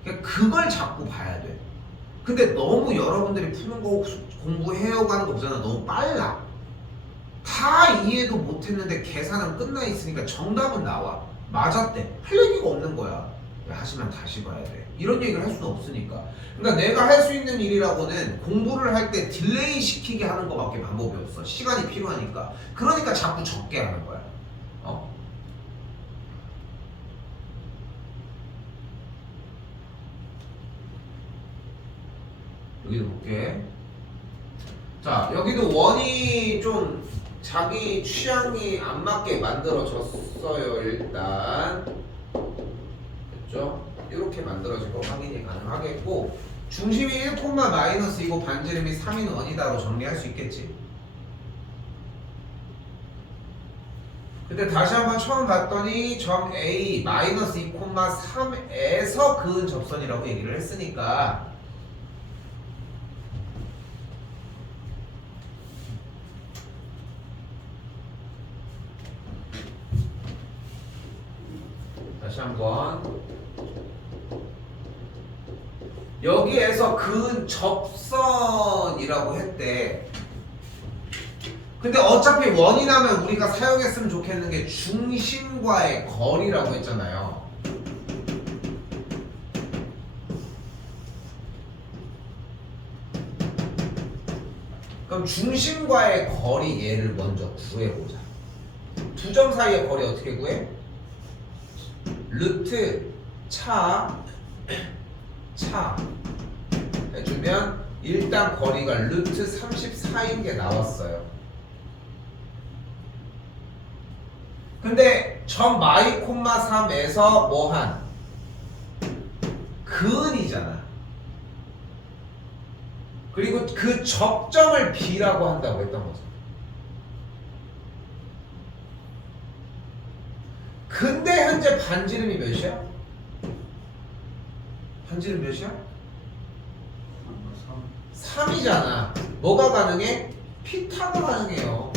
그러니까 그걸 자꾸 봐야 돼. 근데 너무 여러분들이 푸는 거 공부해오고 하는 거 보잖아. 너무 빨라. 다 이해도 못했는데 계산은 끝나 있으니까 정답은 나와. 맞았대. 할 얘기가 없는 거야. 하시면 다시 봐야 돼. 이런 얘기를 할 수는 없으니까. 그러니까 내가 할 수 있는 일이라고는 공부를 할 때 딜레이 시키게 하는 거밖에 방법이 없어. 시간이 필요하니까. 그러니까 자꾸 적게 하는 거야. 여기도 볼게. 자, 여기도 원이 좀 자기 취향이 안 맞게 만들어졌어요. 일단 됐죠? 이렇게 만들어진 거 확인이 가능하겠고, 중심이 1,-2고 반지름이 3인 원이다로 정리할 수 있겠지. 근데 다시 한번 처음 봤더니 점 A -2,3에서 그은 접선이라고 얘기를 했으니까 다시 한번 여기에서 그은 접선이라고 했대. 근데 어차피 원이 나면 우리가 사용했으면 좋겠는 게 중심과의 거리라고 했잖아요. 그럼 중심과의 거리 얘를 먼저 구해보자. 두 점 사이의 거리 어떻게 구해? 루트 차 해주면 일단 거리가 루트 34인 게 나왔어요. 근데 점 마이 콤마 3에서 뭐한 근이잖아. 그리고 그 접점을 B라고 한다고 했던 거죠. 근데 현재 반지름이 몇이야? 반지름 몇이야? 3이잖아. 뭐가 가능해? 피타가 가능해요.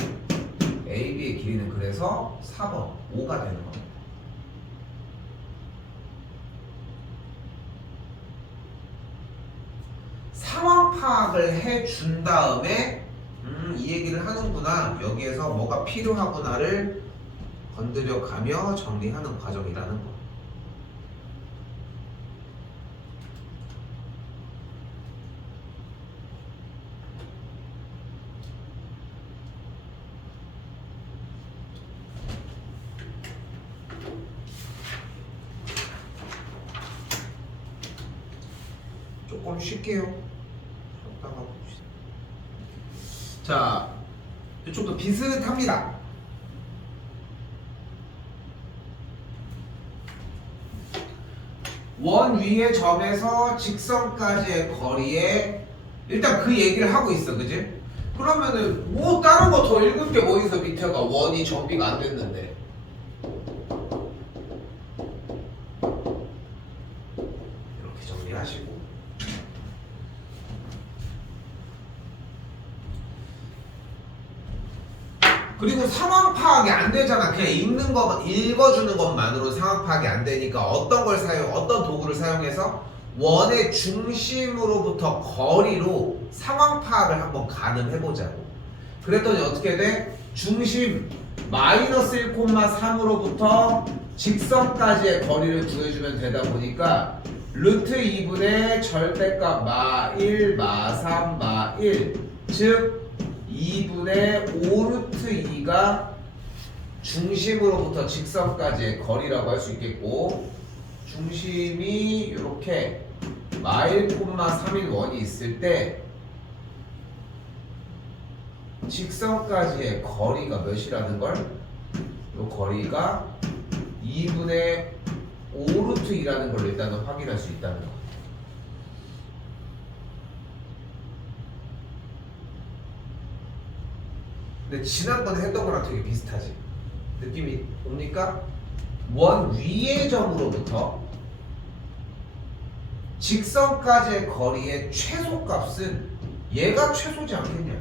AB의 길이는 그래서 4번 5가 되는 겁니다. 상황 파악을 해준 다음에 이 얘기를 하는구나. 여기에서 뭐가 필요하구나를 건드려가며 정리하는 과정이라는 거. 조금 쉴게요. 쉬었다가 봅시다. 자, 이쪽도 비슷합니다. 원 위의 점에서 직선까지의 거리에 일단 그 얘기를 하고 있어, 그지? 그러면은 뭐 다른 거 더 읽을 게 뭐 있어? 밑에가 원이 정비가 안 됐는데. 이렇게 정리하시고. 그리고 상황 파악이 안 되잖아. 그냥 읽는 거 읽어주는 것만으로 상황 파악이 안 되니까 어떤 걸 어떤 도구를 사용해서 원의 중심으로부터 거리로 상황 파악을 한번 가늠해 보자고. 그랬더니 어떻게 돼? 중심 마이너스 1,3으로부터 직선까지의 거리를 구해주면 되다 보니까 루트 2분의 절대값 마 1, 마 3, 마 1, 즉 2분의 5루트 2가 중심으로부터 직선까지의 거리라고 할 수 있겠고, 중심이 이렇게 마 1,3인 원이 있을 때 직선까지의 거리가 몇이라는 걸, 이 거리가 2분의 5루트 2라는 걸 일단은 확인할 수 있다는 거. 근데 지난번에 했던 거랑 되게 비슷하지? 느낌이 옵니까? 원 위의 점으로부터 직선까지의 거리의 최소값은 얘가 최소지 않겠냐?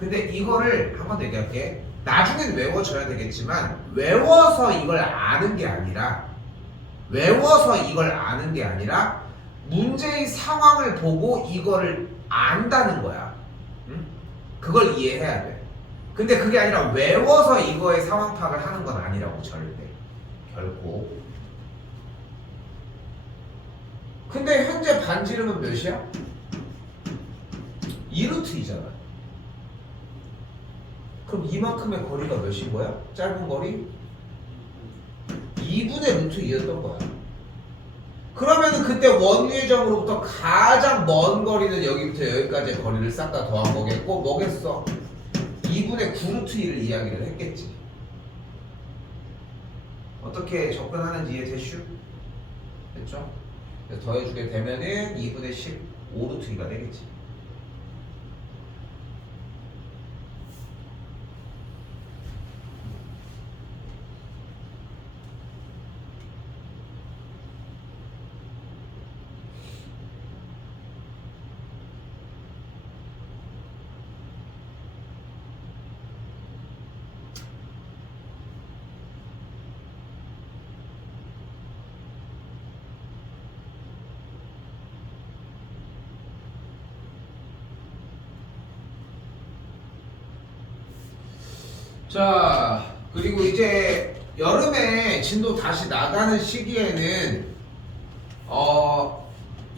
근데 이거를 한 번 더 얘기할게. 나중엔 외워줘야 되겠지만 외워서 이걸 아는 게 아니라 문제의 상황을 보고 이거를 안다는 거야. 응? 그걸 이해해야 돼. 근데 그게 아니라 외워서 이거의 상황 파악을 하는 건 아니라고. 절대 결코. 근데 현재 반지름은 몇이야? 2루트이잖아. 그럼 이만큼의 거리가 몇인 거야? 짧은 거리? 2분의 루트 2였던 거야. 그러면은 그때 원위의 점으로부터 가장 먼 거리는 여기부터 여기까지의 거리를 싹 다 더한 거겠고, 뭐겠어? 2분의 9루트 2를 이야기를 했겠지. 어떻게 접근하는지 이해되슈? 됐죠? 그래서 더해주게 되면은 2분의 15루트 2가 되겠지. 자, 그리고 이제 여름에 진도 다시 나가는 시기에는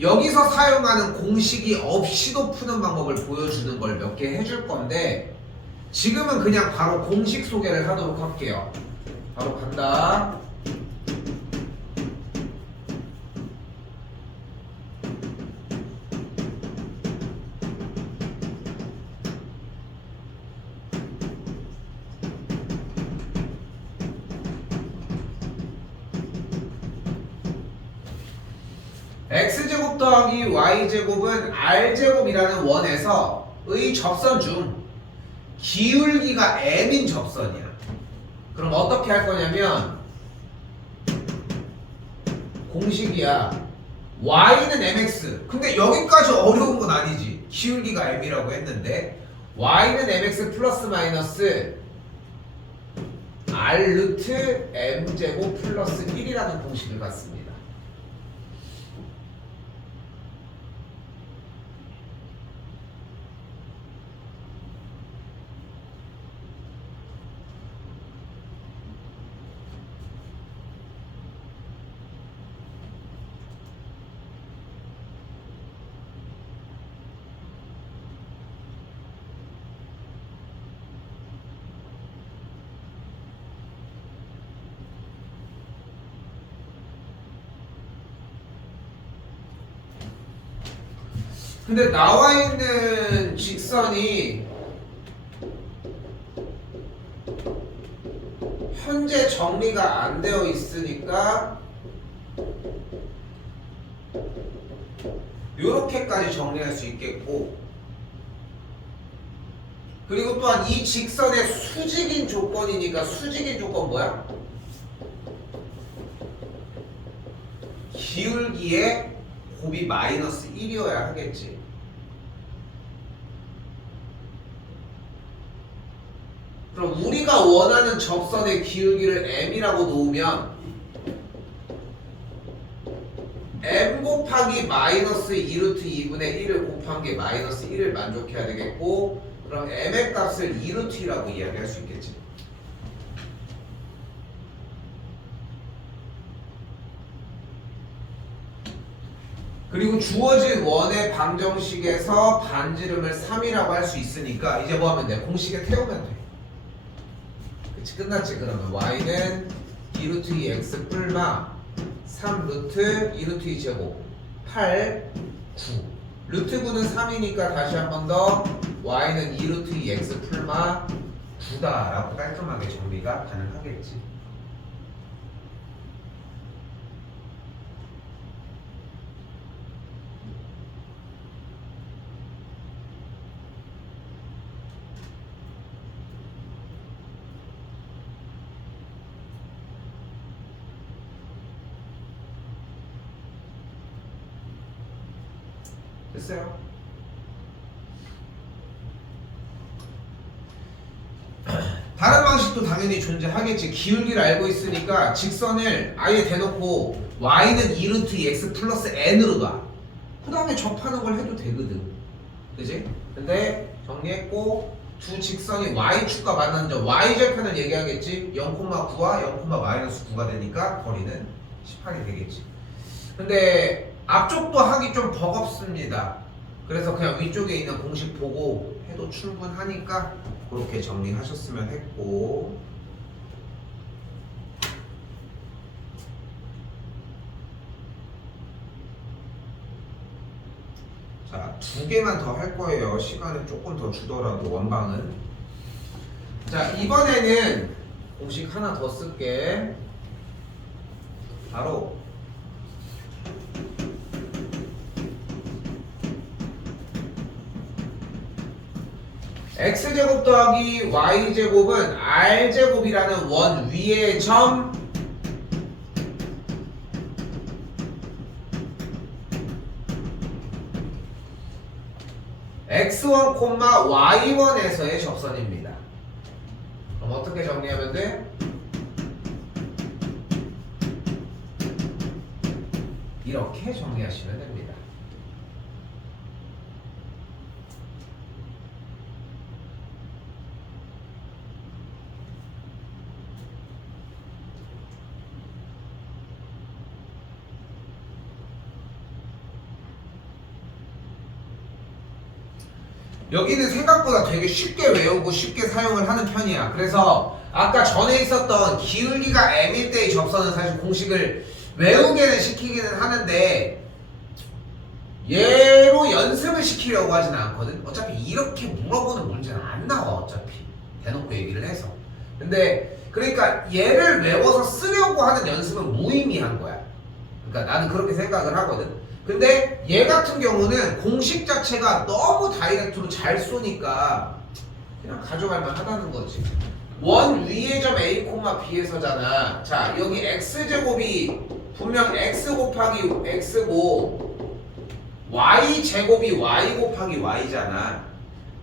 여기서 사용하는 공식이 없이도 푸는 방법을 보여주는 걸 몇 개 해줄 건데, 지금은 그냥 바로 공식 소개를 하도록 할게요. 바로 간다. x제곱 더하기 y제곱은 r제곱이라는 원에서 의 접선 중 기울기가 m인 접선이야. 그럼 어떻게 할 거냐면 공식이야. y는 mx. 근데 여기까지 어려운 건 아니지. 기울기가 m이라고 했는데 y는 mx 플러스 마이너스 r 루트 m제곱 플러스 1이라는 공식을 갖습니다. 근데 나와 있는 직선이 현재 정리가 안 되어 있으니까 이렇게까지 정리할 수 있겠고, 그리고 또한 이 직선의 수직인 조건이니까 수직인 조건 뭐야? 기울기의 곱이 마이너스 1이어야 하겠지. 그럼 우리가 원하는 접선의 기울기를 m이라고 놓으면 m 곱하기 마이너스 2루트 2분의 1을 곱한 게 마이너스 1을 만족해야 되겠고, 그럼 m의 값을 2루트라고 이야기할 수 있겠지. 그리고 주어진 원의 방정식에서 반지름을 3이라고 할 수 있으니까 이제 뭐 하면 돼? 공식에 태우면 돼. 그치, 끝났지. 그러면 y는 2루트 2x 뿔마 3루트 2루트 2제곱 8, 9. 루트 9는 3이니까 다시 한 번 더 y는 2루트 2x 풀마 9다 라고 깔끔하게 정리가 가능하겠지. 됐어요? 다른 방식도 당연히 존재하겠지. 기울기를 알고 있으니까 직선을 아예 대놓고 y는 2루트 2x 플러스 n으로 놔. 그 다음에 접하는 걸 해도 되거든. 그지? 근데 정리했고, 두 직선이 y축과 만나는 점 y절편을 얘기하겠지. 0,9와 0,-9가 되니까 거리는 18이 되겠지. 근데 앞쪽도 하기 좀 버겁습니다. 그래서 그냥 위쪽에 있는 공식 보고 해도 충분하니까 그렇게 정리하셨으면 했고, 자, 2개만 더 할 거예요. 시간을 조금 더 주더라도 원방은. 자, 이번에는 공식 하나 더 쓸게. 바로 x제곱 더하기 y제곱은 r제곱이라는 원 위의 점 x1, y1에서의 접선입니다. 그럼 어떻게 정리하면 돼? 이렇게 정리하시면 됩니다. 여기는 생각보다 되게 쉽게 외우고 쉽게 사용을 하는 편이야. 그래서 아까 전에 있었던 기울기가 m일 때의 접선은 사실 공식을 외우게는 시키기는 하는데 얘로 연습을 시키려고 하진 않거든. 어차피 이렇게 물어보는 문제는 안 나와. 어차피 대놓고 얘기를 해서. 근데 그러니까 얘를 외워서 쓰려고 하는 연습은 무의미한 거야. 그러니까 나는 그렇게 생각을 하거든. 근데 얘 같은 경우는 공식 자체가 너무 다이렉트로 잘 쏘니까 그냥 가져갈 만하다는 거지. 원 위의 점 a, b에서잖아. 자, 여기 x제곱이 분명 x 곱하기 x고 y 제곱이 y 곱하기 y잖아.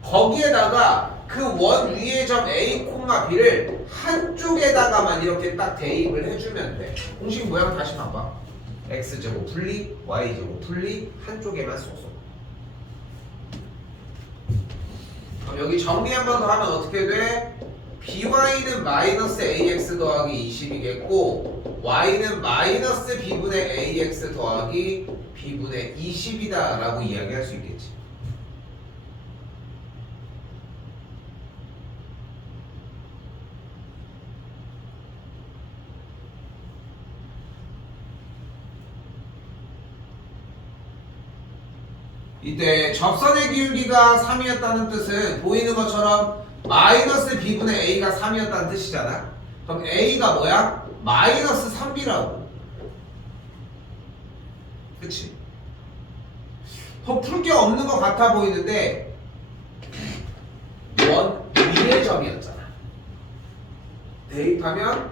거기에다가 그 원 위의 점 a, b를 한쪽에다가만 이렇게 딱 대입을 해주면 돼. 공식 모양 다시 봐봐. x제곱 분리, y제곱 분리, 한쪽에만 쏘쏘. 그럼 여기 정리 한 번 더 하면 어떻게 돼? by는 마이너스 ax 더하기 20이겠고 y는 마이너스 b분의 ax 더하기 b분의 20이다 라고 이야기할 수 있겠지. 이때 접선의 기울기가 3이었다는 뜻은 보이는 것처럼 마이너스 b분의 a가 3이었다는 뜻이잖아. 그럼 a가 뭐야? 마이너스 3b라고. 그치? 더 풀 게 없는 것 같아 보이는데 원 위의 점이었잖아. 대입하면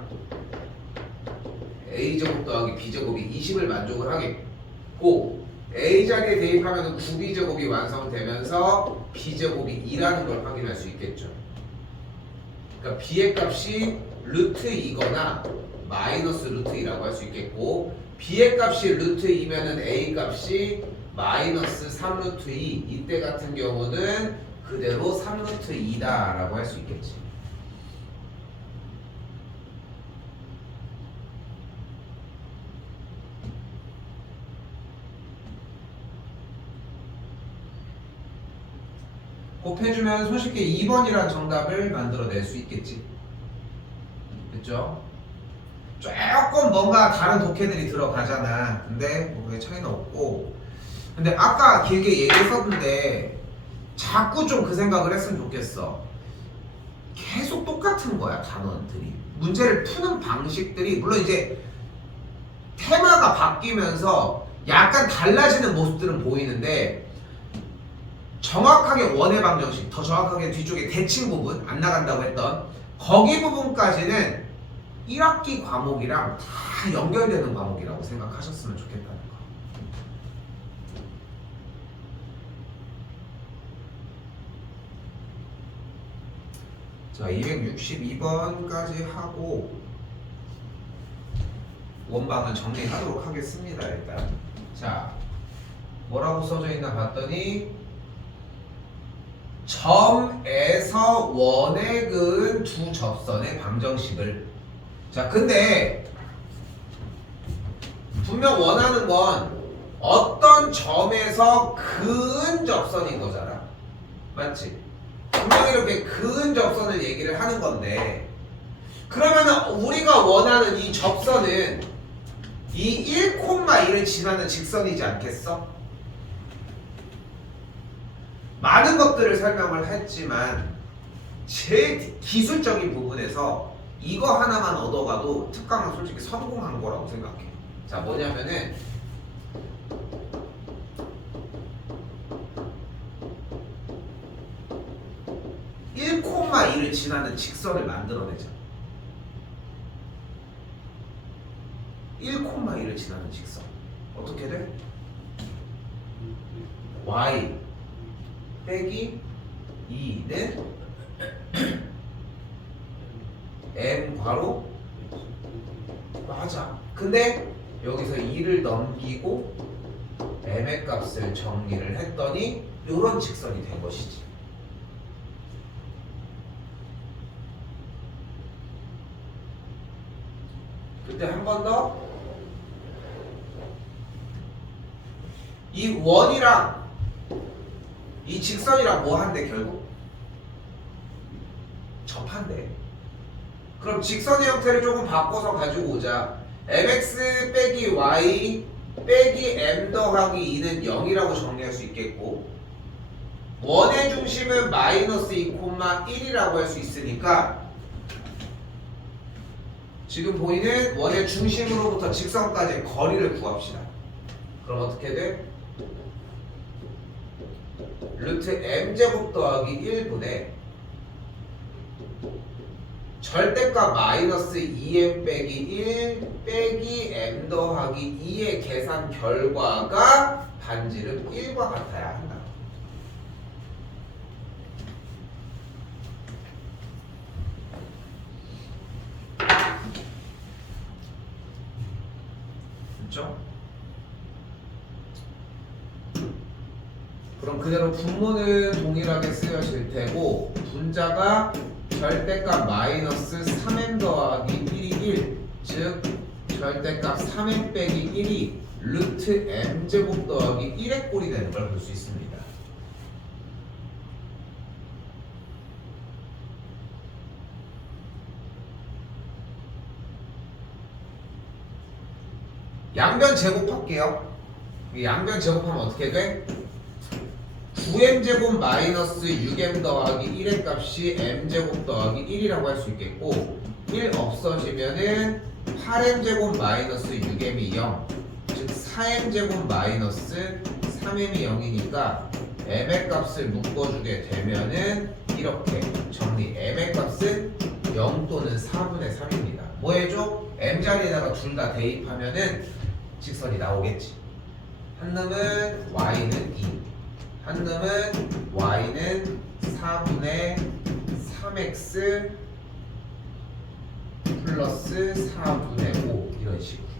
a제곱 더하기 b제곱이 20을 만족을 하겠고 a 자리에 대입하면 9b제곱이 완성되면서 b제곱이 2라는 걸 확인할 수 있겠죠. 그러니까 b의 값이 루트 2거나 마이너스 루트 2라고 할 수 있겠고 b의 값이 루트 2면은 a 값이 마이너스 3루트 2. 이때 같은 경우는 그대로 3루트 2다 라고 할 수 있겠지. 곱해주면 손쉽게 2번이라는 정답을 만들어낼 수 있겠지. 그쵸? 조금 뭔가 다른 독해들이 들어가잖아. 근데 뭐 그게 차이는 없고. 근데 아까 길게 얘기했었는데 자꾸 좀 그 생각을 했으면 좋겠어. 계속 똑같은 거야, 단원들이. 문제를 푸는 방식들이 물론 이제 테마가 바뀌면서 약간 달라지는 모습들은 보이는데 정확하게 원의 방정식, 더 정확하게 뒤쪽에 대칭 부분 안 나간다고 했던 거기 부분까지는 1학기 과목이랑 다 연결되는 과목이라고 생각하셨으면 좋겠다는 거. 자, 262번까지 하고 원방은 정리하도록 하겠습니다. 일단 자, 뭐라고 써져 있나 봤더니 점에서 원에 그은 두 접선의 방정식을. 자, 근데 분명 원하는 건 어떤 점에서 그은 접선인 거잖아. 맞지? 분명 이렇게 그은 접선을 얘기를 하는 건데 그러면 우리가 원하는 이 접선은 이 1,1을 지나는 직선이지 않겠어? 많은 것들을 설명을 했지만 제일 기술적인 부분에서 이거 하나만 얻어가도 특강은 솔직히 성공한 거라고 생각해. 자, 뭐냐면은 (1,1을) 지나는 직선을 만들어내자. 1,1을 지나는 직선 어떻게 돼? y 빼기 2는 m 괄호 맞아. 근데 여기서 2를 넘기고 m의 값을 정리를 했더니 이런 직선이 된 것이지. 그때 한 번 더 이 원이랑 이 직선이랑 뭐 한대? 결국 접한대. 그럼 직선의 형태를 조금 바꿔서 가지고 오자. mx 빼기 y 빼기 m 더하기 2는 0이라고 정리할 수 있겠고 원의 중심은 마이너스 2,1이라고 할 수 있으니까 지금 보이는 원의 중심으로부터 직선까지의 거리를 구합시다. 그럼 어떻게 돼? 루트 m제곱 더하기 1분의 절대값 마이너스 2m 빼기 1 빼기 m 더하기 2의 계산 결과가 반지름 1과 같아야 한다. 그렇죠? 그럼 그대로 분모는 동일하게 쓰여질 테고 분자가 절대값 마이너스 3m 더하기 1이 1, 즉 절대값 3m 빼기 1이 루트 m제곱 더하기 1의 꼴이 되는 걸 볼 수 있습니다. 양변 제곱할게요. 이 양변 제곱하면 어떻게 돼? 9m제곱 마이너스 6m 더하기 1의 값이 m제곱 더하기 1이라고 할 수 있겠고 1 없어지면은 8m제곱 마이너스 6m이 0, 즉 4m제곱 마이너스 3m이 0이니까 m의 값을 묶어주게 되면은 이렇게 정리. m의 값은 0 또는 4분의 3입니다. 뭐 해줘? m 자리에다가 둘 다 대입하면은 직선이 나오겠지. 한 놈은 y는 2, 한 놈은 y는 4분의 3x 플러스 4분의 5 이런 식으로.